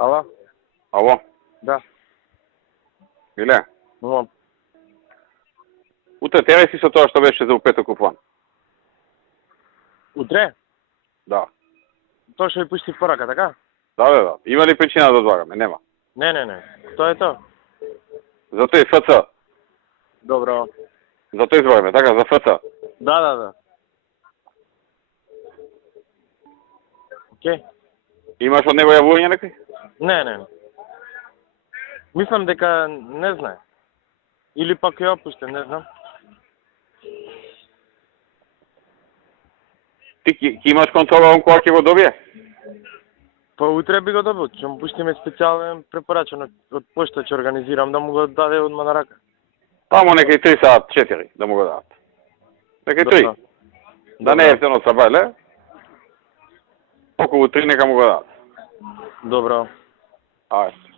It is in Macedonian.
Ало? Ало, Да. Иле? Ну, Утре терай си со тоа што беше за упеток купон. утре? Да. Тоа што ви пусти порака, така? Да. Има ли причина да одлагаме? Нема. Не. Тоа е тоа. Зато е ФЦ. Добро. Зато извојме, така, за ФЦ. Да. Окей. Имаш од него јавување некој? Не. Мислам дека не знае. Или пак ја опуштен, не знам. Ти ќе имаш контрола он кога ќе го добие? Па утре би го добил, ќе му пуштиме специјален препорачен од пошта, ќе организирам да му го даде одма на рака. Тамо некај 3 саат 4 да му го дадат. Некај 3. Добро. Да не е ефтено са бајле. Околу 3 нека му го дадат. Добро. Ајде.